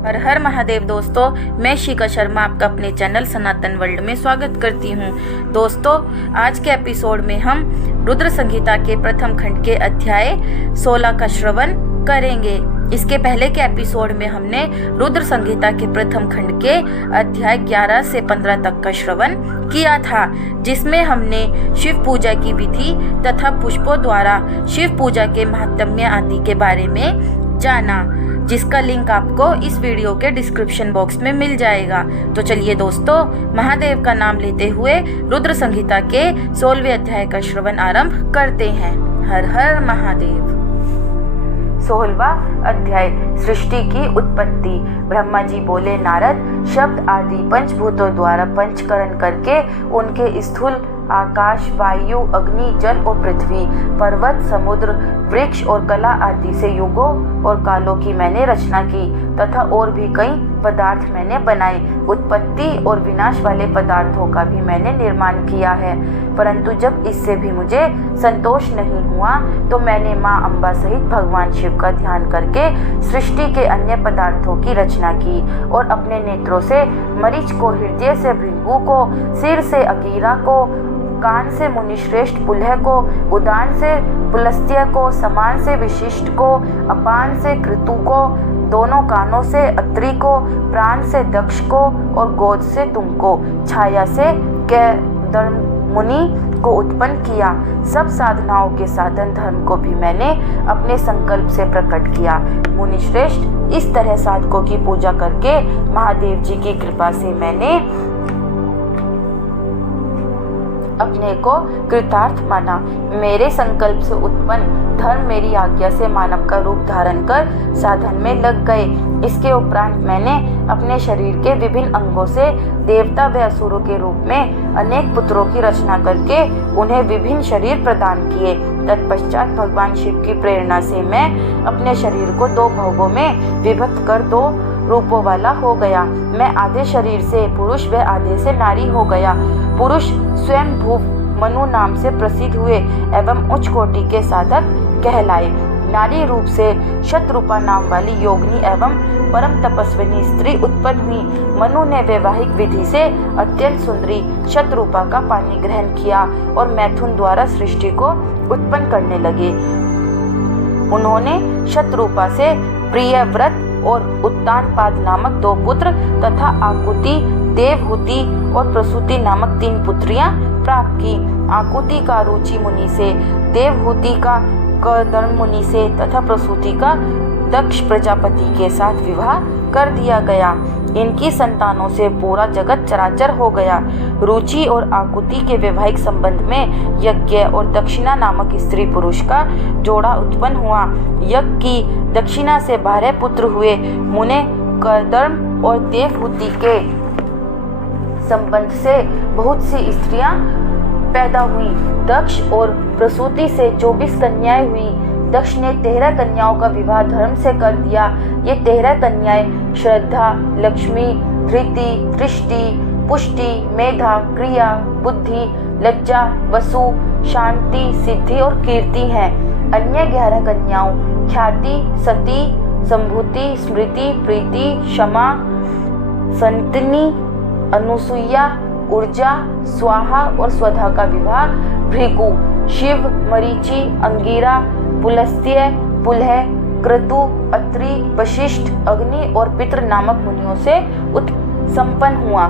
हर हर महादेव दोस्तों, मैं शिखा शर्मा आपका अपने चैनल सनातन वर्ल्ड में स्वागत करती हूँ। दोस्तों, आज के एपिसोड में हम रुद्र संहिता के प्रथम खंड के अध्याय 16 का श्रवण करेंगे। इसके पहले के एपिसोड में हमने रुद्र संहिता के प्रथम खंड के अध्याय 11 से 15 तक का श्रवण किया था, जिसमें हमने शिव पूजा की विधि तथा पुष्पों द्वारा शिव पूजा के महात्म्य आदि के बारे में जाना, जिसका लिंक आपको इस वीडियो के डिस्क्रिप्शन बॉक्स में मिल जाएगा। तो चलिए दोस्तों, महादेव का नाम लेते हुए रुद्र संहिता के 16वें अध्याय का श्रवण आरंभ करते हैं। हर हर महादेव। 16वां अध्याय, सृष्टि की उत्पत्ति। ब्रह्मा जी बोले, नारद, शब्द आदि पंचभूतों द्वारा पंचकरण करके उनके स्थूल आकाश, वायु, अग्नि, जल और पृथ्वी, पर्वत, समुद्र, वृक्ष और कला आदि से युगों और कालों की मैंने रचना की तथा और भी कई पदार्थ मैंने बनाए। उत्पत्ति और विनाश वाले पदार्थों का भी मैंने निर्माण किया है, परंतु जब इससे भी मुझे संतोष नहीं हुआ तो मैंने माँ अम्बा सहित भगवान शिव का ध्यान करके सृष्टि के अन्य पदार्थों की रचना की और अपने नेत्रों से मरीच को, हृदय से भृगु को, सिर से अकीरा को, कान से मुनिश्रेष्ठ पुलह को, उदान से पुलस्त्य को, समान से विशिष्ट को, अपान से कृतु को, दोनों कानों से अत्रि को, प्राण से दक्ष को और गोद से तुमको, छाया से मुनि को उत्पन्न किया। सब साधनाओं के साधन धर्म को भी मैंने अपने संकल्प से प्रकट किया। मुनिश्रेष्ठ, इस तरह साधकों की पूजा करके महादेव जी की कृपा से मैंने अपने को कृतार्थ माना। मेरे संकल्प से उत्पन्न धर्म मेरी आज्ञा से मानव का रूप धारण कर साधन में लग गए। इसके उपरांत मैंने अपने शरीर के विभिन्न अंगों से देवता व असुरों के रूप में अनेक पुत्रों की रचना करके उन्हें विभिन्न शरीर प्रदान किए। तत्पश्चात भगवान शिव की प्रेरणा से मैं अपने शरीर को 2 भागों में विभक्त कर 2 रूपों वाला हो गया। मैं आधे शरीर से पुरुष व आधे से नारी हो गया। पुरुष स्वयं भू मनु नाम से प्रसिद्ध हुए एवं उच्च कोटि के साधक कहलाए। नारी रूप से शतरूपा नाम वाली योगिनी एवं परम तपस्विनी स्त्री उत्पन्न हुई। मनु ने वैवाहिक विधि से अत्यंत सुंदरी शतरूपा का पानी ग्रहण किया और मैथुन द्वारा सृष्टि को उत्पन्न करने लगे। उन्होंने शतरूपा से प्रियव्रत और उत्तानपाद नामक 2 पुत्र तथा आकुति, देवहूति और प्रसूति नामक 3 पुत्रियां प्राप्त की। आकुति का रुचि मुनि से, देवहूति का कर्दम मुनि से तथा प्रसूति का दक्ष प्रजापति के साथ विवाह कर दिया गया। इनकी संतानों से पूरा जगत चराचर हो गया। रुचि और आकुति के वैवाहिक संबंध में यज्ञ और दक्षिणा नामक स्त्री पुरुष का जोड़ा उत्पन्न हुआ। यज्ञ की दक्षिणा से 12 पुत्र हुए। मुने कर्दम और देवहूति के संबंध से बहुत सी स्त्रियां पैदा हुई। दक्ष और प्रसूति से 24 कन्याएं हुई। दक्ष ने 13 कन्याओं का विवाह धर्म से कर दिया। ये 13 कन्याएं श्रद्धा, लक्ष्मी, धृति, दृष्टि, पुष्टि, मेधा, क्रिया, बुद्धि, लज्जा, वसु, शांति, सिद्धि और कीर्ति हैं। अन्य 11 कन्याओं ख्याति, सती, संभूति, स्मृति, प्रीति, क्षमा, संतनी, अनुसुईया, ऊर्जा, स्वाहा और स्वधा का विवाह भृगु, शिव, मरीचि, अंगिरा, पुलस्त्य, पुलह, क्रतु, अत्रि, वशिष्ठ, अग्नि और पितृ नामक मुनियों से संपन्न हुआ।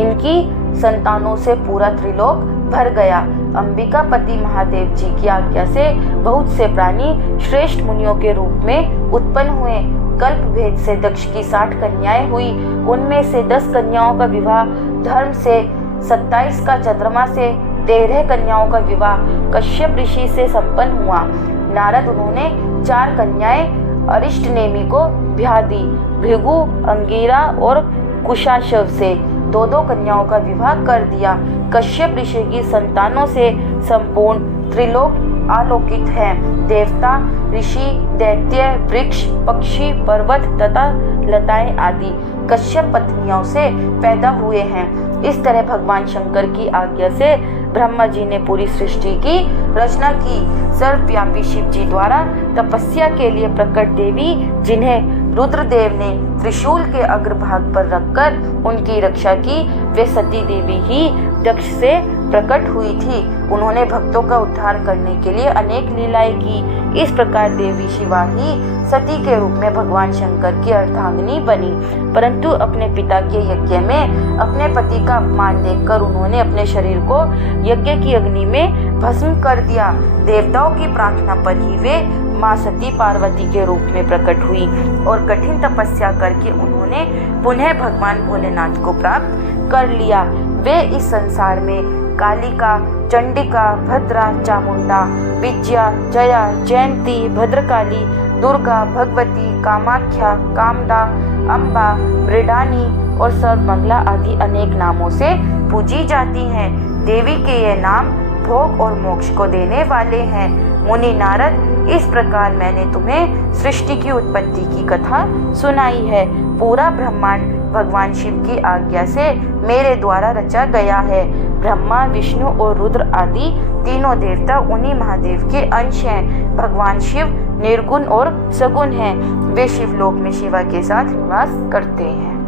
इनकी संतानों से पूरा त्रिलोक भर गया। अंबिका पति महादेव जी की आज्ञा से बहुत से प्राणी श्रेष्ठ मुनियों के रूप में उत्पन्न हुए। कल्प भेद से दक्ष की 60 कन्याएं हुई। उनमें से 10 कन्याओं का विवाह धर्म से, 27 का चंद्रमा से, 13 कन्याओं का विवाह कश्यप ऋषि से संपन्न हुआ। नारद, उन्होंने 4 कन्याएं अरिष्टनेमि को ब्याह दी। भृगु, अंगिरा और कुशाशव से 2-2 कन्याओं का विवाह कर दिया। कश्यप ऋषि की संतानों से संपूर्ण त्रिलोक आलोकित हैं। देवता, ऋषि, दैत्य, वृक्ष, पक्षी, पर्वत तथा लताएं आदि कश्यप पत्नियों से पैदा हुए हैं। इस तरह भगवान शंकर की आज्ञा से ब्रह्मा जी ने पूरी सृष्टि की रचना की। सर्वव्यापी शिव जी द्वारा तपस्या के लिए प्रकट देवी, जिन्हें रुद्रदेव ने त्रिशूल के अग्रभाग पर रखकर उनकी रक्षा की। वे सती देवी ही दक्ष से प्रकट हुई थी। उन्होंने भक्तों का उद्धार करने के लिए अनेक लीलाएं की। इस प्रकार देवी शिवा ही सती के रूप में भगवान शंकर की अर्धांगिनी बनी। परंतु अपने पिता के यज्ञ में अपने पति का अपमान देखकर उन्होंने अपने शरीर को यज्ञ की अग्नि में भस्म कर दिया। देवताओं की प्रार्थना पर ही वे माँ सती पार्वती के रूप में प्रकट हुई और कठिन तपस्या करके उन्होंने पुनः भगवान भोलेनाथ को प्राप्त कर लिया। वे इस संसार में कालिका, चंडिका, भद्रा, चामुंडा, विजया, जया, जयंती, भद्रकाली, दुर्गा, भगवती, कामाख्या, कामदा, अम्बा, मृडानी और सर्वमंगला आदि अनेक नामों से पूजी जाती हैं। देवी के ये नाम भोग और मोक्ष को देने वाले हैं। मुनि नारद, इस प्रकार मैंने तुम्हें सृष्टि की उत्पत्ति की कथा सुनाई है। पूरा ब्रह्मांड भगवान शिव की आज्ञा से मेरे द्वारा रचा गया है। ब्रह्मा, विष्णु और रुद्र आदि तीनों देवता उन्हीं महादेव के अंश हैं। भगवान शिव निर्गुण और सगुण हैं। वे शिवलोक में शिवा के साथ निवास करते हैं।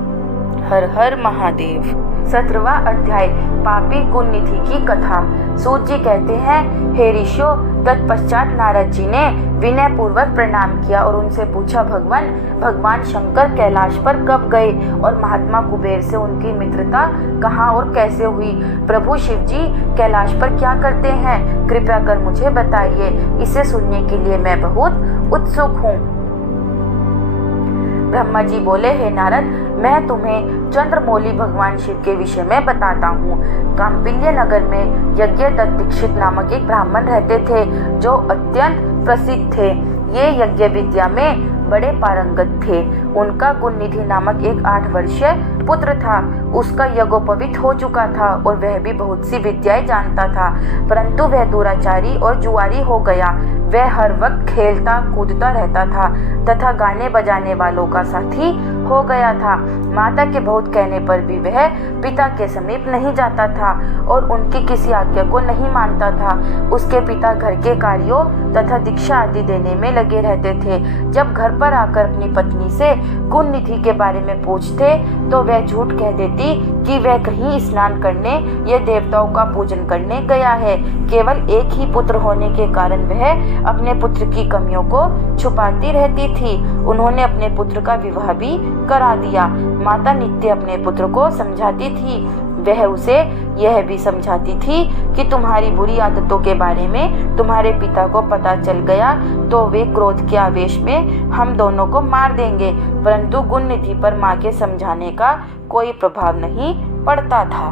हर हर महादेव। 17वां अध्याय, पापी गुण निधि की कथा। सूत जी कहते हैं, हे ऋषियों, तत्पश्चात नारद जी ने विनय पूर्वक प्रणाम किया और उनसे पूछा, भगवान शंकर कैलाश पर कब गए और महात्मा कुबेर से उनकी मित्रता कहाँ और कैसे हुई? प्रभु शिव जी कैलाश पर क्या करते हैं? कृपया कर मुझे बताइए। इसे सुनने के लिए मैं बहुत उत्सुक हूँ। ब्रह्मा जी बोले, हे नारद, मैं तुम्हें चंद्रमौली भगवान शिव के विषय में बताता हूँ। काम्पिल्य नगर में यज्ञदत्त दीक्षित नामक एक ब्राह्मण रहते थे जो अत्यंत प्रसिद्ध थे। ये यज्ञ विद्या में बड़े पारंगत थे। उनका गुणनिधि नामक एक 8 वर्षीय पुत्र था। उसका यज्ञोपवीत हो चुका था और वह भी बहुत सी विद्याएं जानता था, परंतु वह दुराचारी और जुआरी हो गया। वह हर वक्त खेलता कूदता रहता था तथा गाने बजाने वालों का साथी हो गया था। माता के बहुत कहने पर भी वह पिता के समीप नहीं जाता था और उनकी किसी आज्ञा को नहीं मानता था। उसके पिता घर के कार्यों तथा दीक्षा आदि देने में लगे रहते थे। जब घर पर आकर अपनी पत्नी से गुण निधि के बारे में पूछते तो वह झूठ कह देती कि वह कहीं स्नान करने या देवताओं का पूजन करने गया है। केवल एक ही पुत्र होने के कारण वह अपने पुत्र की कमियों को छुपाती रहती थी। उन्होंने अपने पुत्र का विवाह भी करा दिया। माता नित्य अपने पुत्र को समझाती थी। वह उसे यह भी समझाती थी कि तुम्हारी बुरी आदतों के बारे में तुम्हारे पिता को पता चल गया तो वे क्रोध के आवेश में हम दोनों को मार देंगे। परंतु गुण निधि पर माँ के समझाने का कोई प्रभाव नहीं पड़ता था।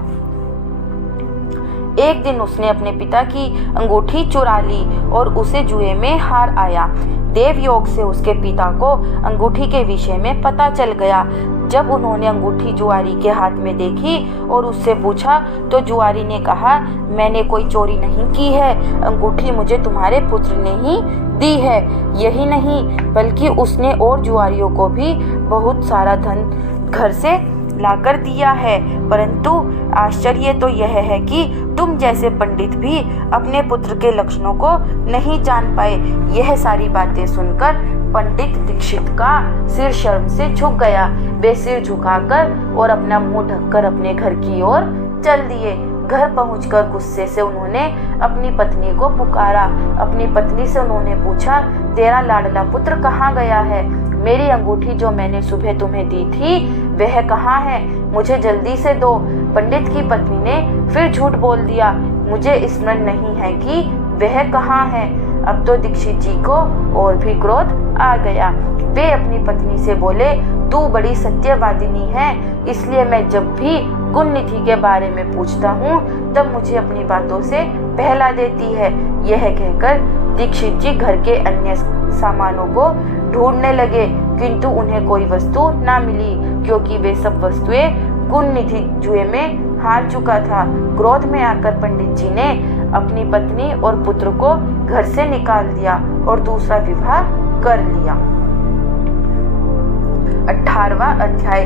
एक दिन उसने अपने पिता की अंगूठी चुरा ली और उसे जुए में हार आया। देव योग से उसके पिता को अंगूठी के विषय में पता चल गया। जब उन्होंने अंगूठी जुआरी के हाथ में देखी और उससे पूछा तो जुआरी ने कहा, मैंने कोई चोरी नहीं की है, अंगूठी मुझे तुम्हारे पुत्र ने ही दी है। यही नहीं बल्कि उसने और जुआरियों को भी बहुत सारा धन घर से लाकर दिया है। परंतु आश्चर्य तो यह है कि तुम जैसे पंडित भी अपने पुत्र के लक्षणों को नहीं जान पाए। यह सारी बातें सुनकर पंडित दीक्षित का सिर शर्म से झुक गया। वे सिर झुकाकर और अपना मुंह ढककर अपने घर की ओर चल दिए। घर पहुंचकर गुस्से से उन्होंने अपनी पत्नी को पुकारा। अपनी पत्नी से उन्होंने पूछा, तेरा लाडला पुत्र कहाँ गया है? मेरी अंगूठी जो मैंने सुबह तुम्हें दी थी वह कहाँ है? मुझे जल्दी से दो। पंडित की पत्नी ने फिर झूठ बोल दिया, मुझे स्मरण नहीं है कि वह कहाँ है। अब तो दीक्षित जी को और भी क्रोध आ गया। वे अपनी पत्नी से बोले, तू बड़ी सत्यवादिनी है, इसलिए मैं जब भी गुण निधि के बारे में पूछता हूँ तब मुझे अपनी बातों से बहला देती है। यह कहकर दीक्षित जी घर के अन्य सामानों को ढूंढने लगे, किंतु उन्हें कोई वस्तु ना मिली क्योंकि वे सब वस्तुएं गुण निधि जुए में हार चुका था। क्रोध में आकर पंडित जी ने अपनी पत्नी और पुत्र को घर से निकाल दिया और दूसरा विवाह कर लिया। 18वां अध्याय,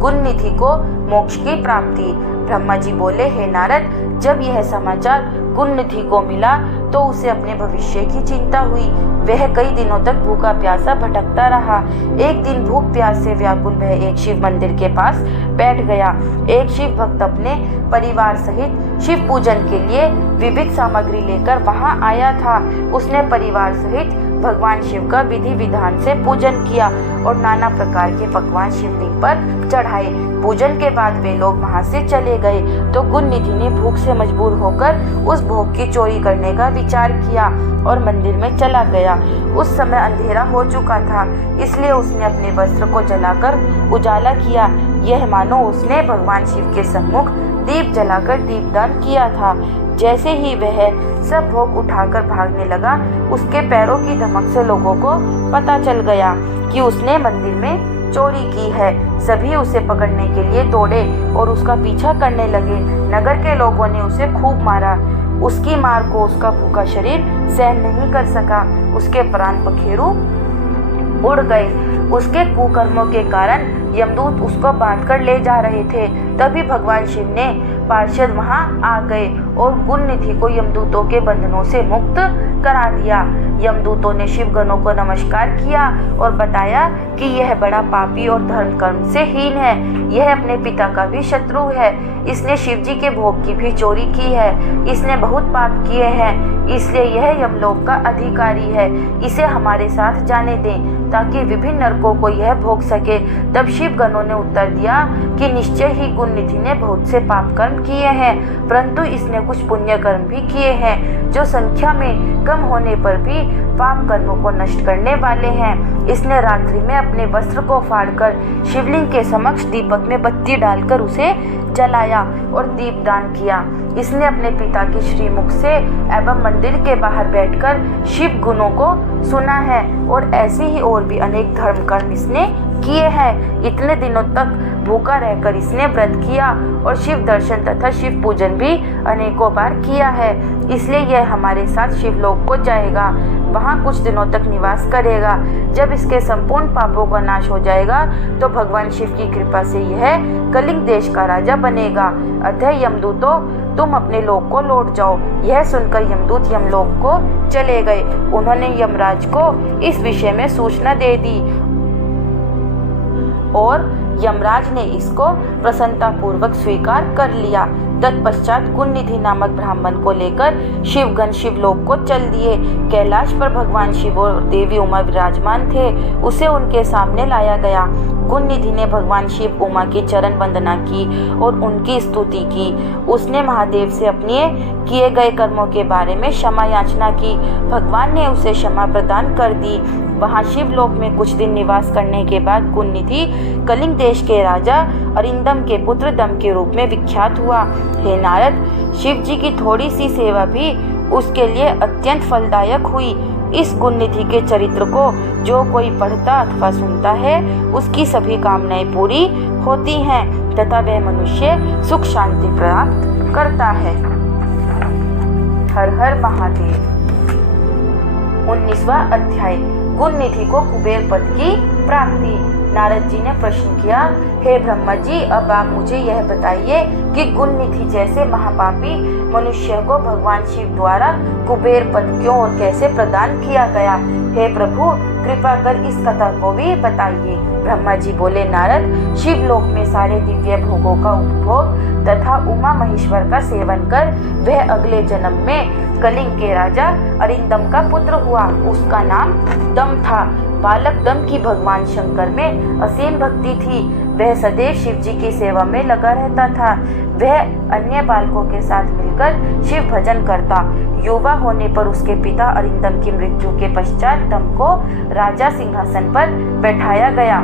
गुण निधि को मोक्ष की प्राप्ति। ब्रह्मा जी बोले, हे नारद, जब यह समाचार गुण निधि को मिला तो उसे अपने भविष्य की चिंता हुई। वह कई दिनों तक भूखा प्यासा भटकता रहा। एक दिन भूख प्यास से व्याकुल वह एक शिव मंदिर के पास बैठ गया। एक शिव भक्त अपने परिवार सहित शिव पूजन के लिए विविध सामग्री लेकर वहां आया था। उसने परिवार सहित भगवान शिव का विधि विधान से पूजन किया और नाना प्रकार के पकवान शिवलिंग पर चढ़ाए। पूजन के बाद वे लोग वहां से चले गए तो गुणनिधि ने भूख से मजबूर होकर उस भोग की चोरी करने का विचार किया और मंदिर में चला गया। उस समय अंधेरा हो चुका था, इसलिए उसने अपने वस्त्र को जलाकर उजाला किया। यह मानो उसने भगवान शिव के सम्मुख दीप जलाकर दीपदान किया था। जैसे ही वह सब भोग उठाकर भागने लगा, उसके पैरों की धमक से लोगों को पता चल गया कि उसने मंदिर में चोरी की है। सभी उसे पकड़ने के लिए दौड़े और उसका पीछा करने लगे। नगर के लोगों ने उसे खूब मारा। उसकी मार को उसका भूखा शरीर सहन नहीं कर सका। उसके प्राण पखेरु उड़ गए। उसके कुकर्मों के कारण यमदूत उसको बांधकर ले जा रहे थे। तभी भगवान शिव ने पार्षद वहां आ गए और गुणनिधि को यमदूतों के बंधनों से मुक्त करा दिया। यमदूतों ने शिवगणों को नमस्कार किया और बताया कि यह बड़ा पापी और धर्म कर्म से हीन है। यह अपने पिता का भी शत्रु है। इसने शिवजी के भोग की भी चोरी की है। इसने बहुत पाप किए हैं, इसलिए यह यमलोक का अधिकारी है। इसे हमारे साथ जाने दें ताकि विभिन्न नरकों को यह भोग सके। तब शिवगणों ने उत्तर दिया कि निश्चय ही गुणनिधि ने बहुत से पाप कर्म किए हैं, परंतु इसने कुछ पुण्य कर्म भी किए हैं जो संख्या में कम होने पर भी पाप कर्मों को नष्ट करने वाले हैं। इसने रात्रि में अपने वस्त्र को फाड़कर शिवलिंग के समक्ष दीपक में बत्ती डालकर उसे जलाया और दीपदान किया। इसने अपने पिता की श्रीमुख से एवं मंदिर के बाहर बैठकर शिव गुणों को सुना है और ऐसे ही और भी अनेक धर्म कर्म इसने किए हैं। इतने दिनों तक भूखा रहकर इसने व्रत किया और शिव दर्शन तथा शिव पूजन भी अनेकों बार किया है। इसलिए यह हमारे साथ शिवलोक को जाएगा, वहाँ कुछ दिनों तक निवास करेगा। जब इसके संपूर्ण पापों का नाश हो जाएगा तो भगवान शिव की कृपा से यह कलिंग देश का राजा बनेगा। अतः यमदूतों, तुम अपने लोक को लौट जाओ। यह सुनकर यमदूत यमलोक को चले गए। उन्होंने यमराज को इस विषय में सूचना दे दी और यमराज ने इसको प्रसन्नतापूर्वक स्वीकार कर लिया। तत्पश्चात गुणनिधि नामक ब्राह्मण को लेकर शिवगण शिवलोक को चल दिए। कैलाश पर भगवान शिव और देवी उमा विराजमान थे। उसे उनके सामने लाया गया। गुणनिधि ने भगवान शिव उमा की चरण वंदना की और उनकी स्तुति की। उसने महादेव से अपने किए गए कर्मों के बारे में क्षमा याचना की। भगवान ने उसे क्षमा प्रदान कर दी। वहाँ शिवलोक में कुछ दिन निवास करने के बाद गुणनिधि कलिंग देश के राजा अरिंदम के पुत्र दम के रूप में विख्यात हुआ। हे नारद, शिव जी की थोड़ी सी सेवा भी उसके लिए अत्यंत फलदायक हुई। इस गुणनिधि के चरित्र को जो कोई पढ़ता अथवा सुनता है, उसकी सभी कामनाएं पूरी होती हैं तथा वह मनुष्य सुख शांति प्राप्त करता है। हर हर महादेव। 19वां अध्याय। गुणनिधि को कुबेर पद की प्राप्ति। नारद जी ने प्रश्न किया, हे ब्रह्मा जी, अब आप मुझे यह बताइए कि गुणनिधि जैसे महापापी मनुष्य को भगवान शिव द्वारा कुबेर पद क्यों और कैसे प्रदान किया गया। हे प्रभु, कृपा कर इस कथा को भी बताइए। ब्रह्मा जी बोले, नारद, शिवलोक में सारे दिव्य भोगों का उपभोग तथा उमा महेश्वर का सेवन कर वह अगले जन्म में कलिंग के राजा अरिंदम का पुत्र हुआ। उसका नाम दम था। बालक दम की भगवान शंकर में असीम भक्ति थी। वह सदैव शिव जी की सेवा में लगा रहता था। वह अन्य बालकों के साथ मिलकर शिव भजन करता। युवा होने पर उसके पिता अरिंदम की मृत्यु के पश्चात दम को राजा सिंहासन पर बैठाया गया।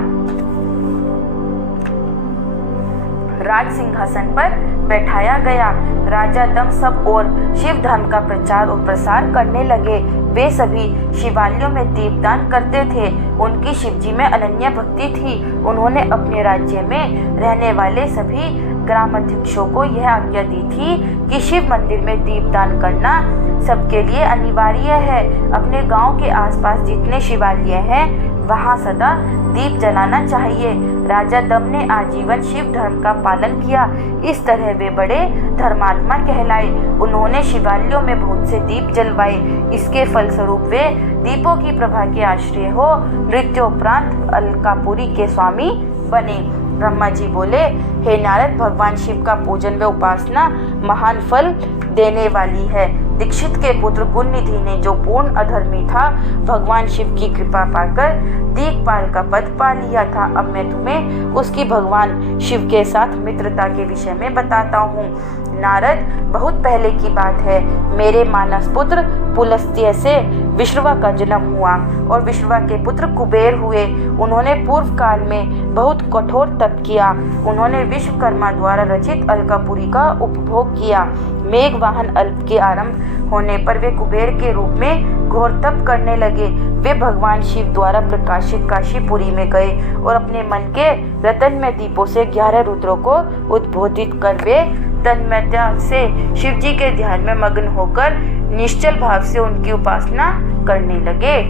राज सिंहासन पर बैठाया गया। राजा दम सब और शिव धर्म का प्रचार और प्रसार करने लगे। वे सभी शिवालयों में दीपदान करते थे। उनकी शिवजी में अनन्य भक्ति थी। उन्होंने अपने राज्य में रहने वाले सभी ग्रामाध्यक्षों को यह आज्ञा दी थी कि शिव मंदिर में दीपदान करना सबके लिए अनिवार्य है। अपने गांव के आसपास जितने शिवालय हैं वहाँ सदा दीप जलाना चाहिए। राजा दम ने आजीवन शिव धर्म का पालन किया। इस तरह वे बड़े धर्मात्मा कहलाए। उन्होंने शिवालयों में बहुत से दीप जलवाए। इसके फलस्वरूप वे दीपों की प्रभा के आश्रय हो मृत्योपरांत अलकापुरी के स्वामी बने। ब्रह्मा जी बोले, हे नारद, भगवान शिव का पूजन व उपासना महान फल देने वाली है। दीक्षित के पुत्र गुणनिधि ने, जो पूर्ण अधर्मी था, भगवान शिव की कृपा पाकर दिक्पाल का पद पा लिया था। अब मैं तुम्हें उसकी भगवान शिव के साथ मित्रता के विषय में बताता हूँ। नारद, बहुत पहले की बात है। मेरे मानस पुत्र पुलस्त्य से विश्रवा का जन्म हुआ और विश्रवा के पुत्र कुबेर हुए। उन्होंने पूर्व काल में बहुत कठोर तप किया। उन्होंने विश्वकर्मा द्वारा रचित अलकापुरी का उपभोग किया। मेघ वाहन अल्प के आरंभ होने पर वे कुबेर के रूप में घोर तप करने लगे। वे भगवान शिव द्वारा प्रकाशित काशीपुरी में गए और अपने मन के रतन में दीपों से 11 रुद्रों को उद्बोधित कर वे तन्मयता से शिव जी के ध्यान में मग्न होकर निश्चल भाव से उनकी उपासना करने लगे।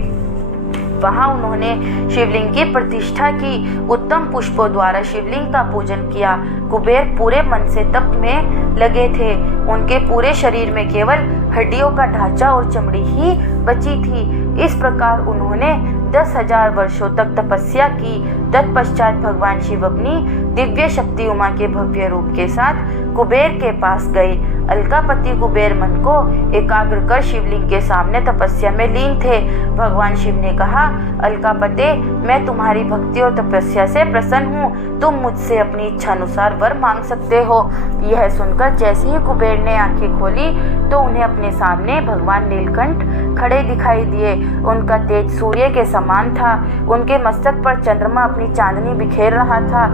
वहां उन्होंने शिवलिंग की प्रतिष्ठा की। उत्तम पुष्पों द्वारा शिवलिंग का पूजन किया। कुबेर पूरे मन से तप में लगे थे। उनके पूरे शरीर में केवल हड्डियों का ढांचा और चमड़ी ही बची थी। इस प्रकार उन्होंने 10,000 वर्षों तक तपस्या की। तत्पश्चात भगवान शिव अपनी दिव्य शक्ति उमा के भव्य रूप के साथ कुबेर के पास गए। अलकापति कुबेर मन को एकाग्र कर शिवलिंग के सामने तपस्या में लीन थे। भगवान शिव ने कहा, अलकापते, मैं तुम्हारी भक्ति और तपस्या से प्रसन्न हूँ। तुम मुझसे अपनी इच्छा अनुसार वर मांग सकते हो। यह सुनकर जैसे ही कुबेर ने आंखें खोली तो उन्हें अपने सामने भगवान नीलकंठ खड़े दिखाई दिए। उनका तेज सूर्य के समान था। उनके मस्तक पर चंद्रमा अपनी चांदनी बिखेर रहा था।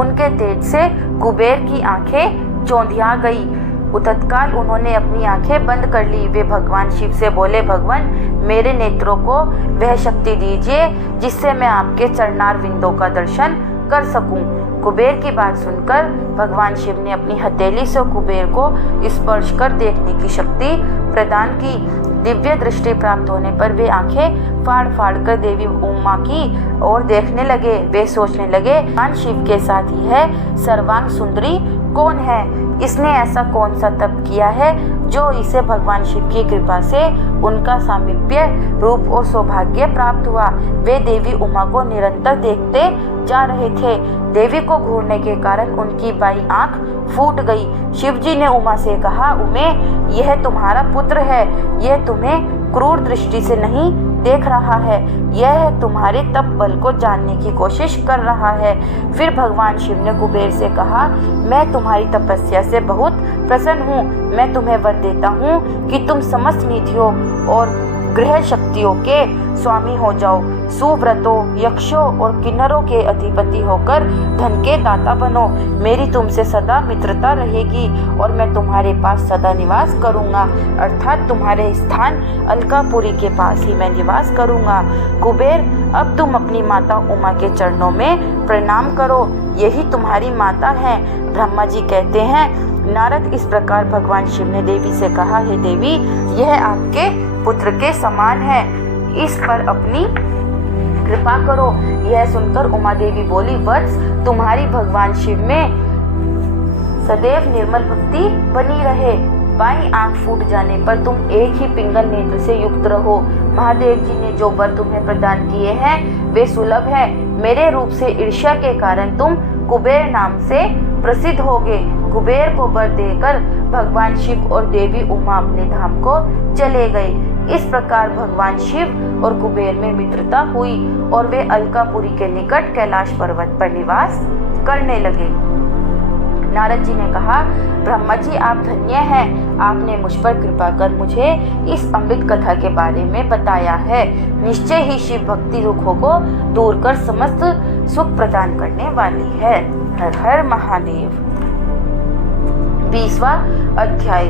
उनके तेज से कुबेर की आंखें चौंधिया गई। तत्काल उन्होंने अपनी आंखें बंद कर ली। वे भगवान शिव से बोले, भगवान, मेरे नेत्रों को वह शक्ति दीजिए जिससे मैं आपके चरणार विंदों का दर्शन कर सकूं। कुबेर की बात सुनकर भगवान शिव ने अपनी हथेली से कुबेर को स्पर्श कर देखने की शक्ति प्रदान की। दिव्य दृष्टि प्राप्त होने पर वे आंखें फाड़ फाड़ कर देवी उमा की ओर देखने लगे। वे सोचने लगे, भगवान शिव के साथ यह सर्वांग सुंदरी कौन है? इसने ऐसा कौन सा तप किया है जो इसे भगवान शिव की कृपा से उनका सामीप्य रूप और सौभाग्य प्राप्त हुआ। वे देवी उमा को निरंतर देखते जा रहे थे। देवी को घूरने के कारण उनकी बाई आंख फूट गई। शिवजी ने उमा से कहा, उमे, यह तुम्हारा पुत्र है। यह तुम्हें क्रूर दृष्टि से नहीं देख रहा है। यह तुम्हारे तप बल को जानने की कोशिश कर रहा है। फिर भगवान शिव ने कुबेर से कहा, मैं तुम्हारी तपस्या से बहुत प्रसन्न हूँ। मैं तुम्हें वर देता हूँ कि तुम समस्त निधियों और ग्रह शक्तियों के स्वामी हो जाओ। सुव्रतों, यक्षों और किन्नरों के अधिपति होकर धन के दाता बनो। मेरी तुमसे सदा मित्रता रहेगी और मैं तुम्हारे पास सदा निवास करूंगा, अर्थात तुम्हारे स्थान अलकापुरी के पास ही मैं निवास करूंगा। कुबेर, अब तुम अपनी माता उमा के चरणों में प्रणाम करो। यही तुम्हारी माता है। ब्रह्मा जी कहते हैं, नारद, इस प्रकार भगवान शिव ने देवी से कहा, हे देवी, यह आपके पुत्र के समान है। इस पर अपनी कृपा करो। यह सुनकर उमा देवी बोली, वत्स, तुम्हारी भगवान शिव में सदैव निर्मल भक्ति बनी रहे। बाई आंख फूट जाने पर तुम एक ही पिंगल नेत्र से युक्त रहो। महादेव जी ने जो वर तुम्हें प्रदान किए हैं वे सुलभ है। मेरे रूप से ईर्ष्या के कारण तुम कुबेर नाम से प्रसिद्ध होगे। कुबेर को वर देकर भगवान शिव और देवी उमा अपने धाम को चले गए। इस प्रकार भगवान शिव और कुबेर में मित्रता हुई और वे अलकापुरी के निकट कैलाश पर्वत पर निवास करने लगे। नारद जी ने कहा, ब्रह्मा जी, आप धन्य हैं। आपने मुझ पर कृपा कर मुझे इस अमृत कथा के बारे में बताया है। निश्चय ही शिव भक्ति दुखों को दूर कर समस्त सुख प्रदान करने वाली है। हर हर महादेव। 20वां अध्याय,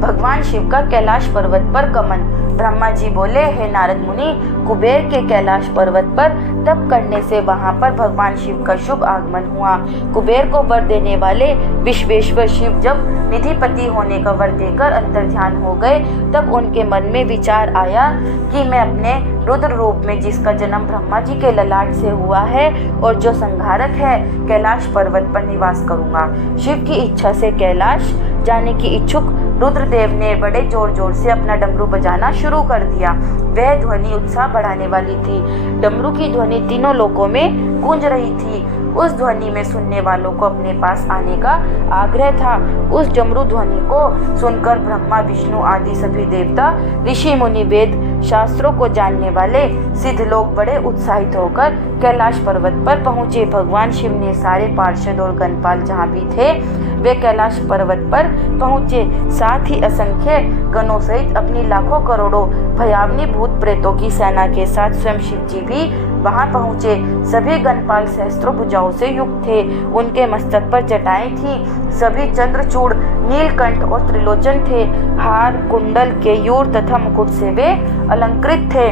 भगवान शिव का कैलाश पर्वत पर गमन। ब्रह्मा जी बोले, हे नारद मुनि, कुबेर के कैलाश पर्वत पर तप करने से वहां पर भगवान शिव का शुभ आगमन हुआ। कुबेर को वर देने वाले विश्वेश्वर शिव जब निधिपति होने का वर देकर अंतर्ध्यान हो गए, तब उनके मन में विचार आया कि मैं अपने रुद्र रूप में, जिसका जन्म ब्रह्मा जी के ललाट से हुआ है और जो संहारक है, कैलाश पर्वत पर निवास करूंगा। शिव की इच्छा से कैलाश जाने की इच्छुक रुद्रदेव ने बड़े जोर जोर से अपना डमरू बजाना शुरू कर दिया। वह ध्वनि उत्साह बढ़ाने वाली थी। डमरू की ध्वनि तीनों लोकों में गूंज रही थी। उस ध्वनि में सुनने वालों को अपने पास आने का आग्रह था। उस डमरू ध्वनि को सुनकर ब्रह्मा, विष्णु आदि सभी देवता, ऋषि मुनि, वेद शास्त्रों को जानने वाले सिद्ध लोग बड़े उत्साहित होकर कैलाश पर्वत पर पहुंचे। भगवान शिव ने सारे पार्षद और गणपाल जहाँ भी थे, वे कैलाश पर्वत पर पहुंचे। साथ ही असंख्य गणों सहित अपनी लाखों करोड़ों भयावनी भूत प्रेतों की सेना के साथ स्वयं शिव जी भी वहां पहुंचे। सभी गणपाल सहस्त्रों भुजाओं से युक्त थे। उनके मस्तक पर जटाएं थी। सभी चंद्रचूड़, नीलकंठ और त्रिलोचन थे। हार, कुंडल, केयूर तथा मुकुट से वे अलंकृत थे।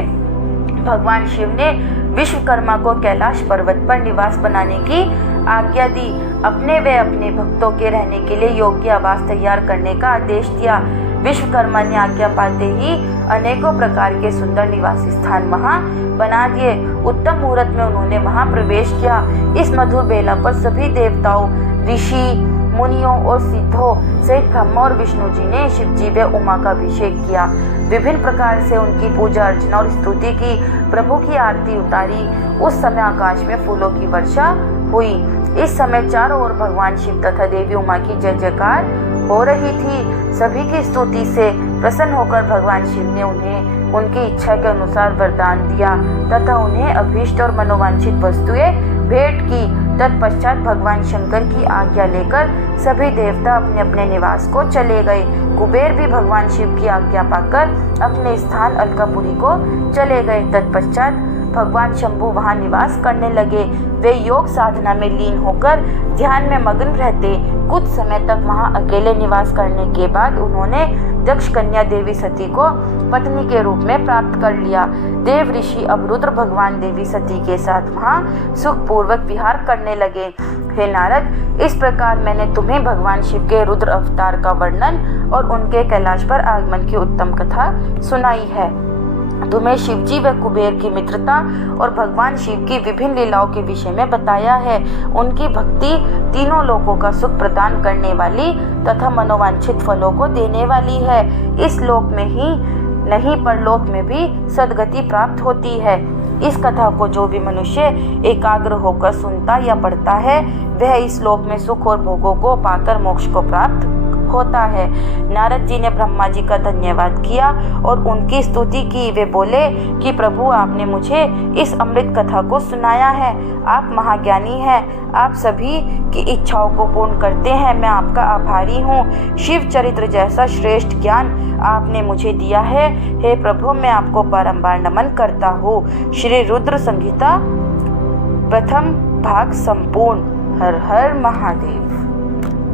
भगवान शिव ने विश्वकर्मा को कैलाश पर्वत पर निवास बनाने की आज्ञा दी। अपने व अपने भक्तों के रहने के लिए योग्य आवास तैयार करने का आदेश दिया। विश्वकर्मा ने आज्ञा पाते ही अनेकों प्रकार के सुंदर निवासी स्थान वहां बना दिए। उत्तम मुहूर्त में उन्होंने वहां प्रवेश किया। इस मधुर बेला पर सभी देवताओं, ऋषि मुनियों और सिद्धों सहित ब्रह्मा और विष्णु जी ने शिव जी व उमा का अभिषेक किया। विभिन्न प्रकार से उनकी पूजा अर्चना और स्तुति की। प्रभु की आरती उतारी। उस समय आकाश में फूलों की वर्षा हुई। इस समय चारों ओर भगवान शिव तथा देवी उमा की जय जयकार हो रही थी। सभी की स्तुति से प्रसन्न होकर भगवान शिव ने उन्हें उनकी इच्छा के अनुसार वरदान दिया तथा उन्हें अभीष्ट और मनोवांछित वस्तुएं भेंट की। तत्पश्चात भगवान शंकर की आज्ञा लेकर सभी देवता अपने अपने निवास को चले गए। कुबेर भी भगवान शिव की आज्ञा पाकर अपने स्थान अलकापुरी को चले गए। तत्पश्चात भगवान शंभु वहां निवास करने लगे। वे योग साधना में लीन होकर ध्यान में मग्न रहते। कुछ समय तक वहां अकेले निवास करने के बाद उन्होंने दक्ष कन्या देवी सती को पत्नी के रूप में प्राप्त कर लिया। देव ऋषि अब रुद्र भगवान देवी सती के साथ वहां सुखपूर्वक विहार करने लगे। हे नारद, इस प्रकार मैंने तुम्हें भगवान शिव के रुद्र अवतार का वर्णन और उनके कैलाश पर आगमन की उत्तम कथा सुनाई है। तुम्हें शिवजी व कुबेर की मित्रता और भगवान शिव की विभिन्न लीलाओं के विषय में बताया है। उनकी भक्ति तीनों लोकों का सुख प्रदान करने वाली तथा मनोवांछित फलों को देने वाली है। इस लोक में ही नहीं, परलोक में भी सद्गति प्राप्त होती है। इस कथा को जो भी मनुष्य एकाग्र होकर सुनता या पढ़ता है, वह इस लोक में सुख और भोगों को पाकर मोक्ष को प्राप्त होता है। नारद जी ने ब्रह्मा जी का धन्यवाद किया और उनकी स्तुति की। वे बोले कि प्रभु, आपने मुझे इस अमृत कथा को सुनाया है। आप महाज्ञानी हैं। आप सभी की इच्छाओं को पूर्ण करते हैं। मैं आपका आभारी हूँ। शिव चरित्र जैसा श्रेष्ठ ज्ञान आपने मुझे दिया है। हे प्रभु, मैं आपको बारंबार नमन करता हूँ। श्री रुद्र संहिता प्रथम भाग संपूर्ण। हर हर महादेव।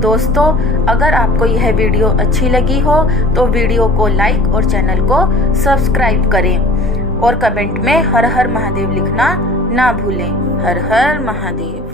दोस्तों, अगर आपको यह वीडियो अच्छी लगी हो तो वीडियो को लाइक और चैनल को सब्सक्राइब करें और कमेंट में हर हर महादेव लिखना ना भूलें। हर हर महादेव।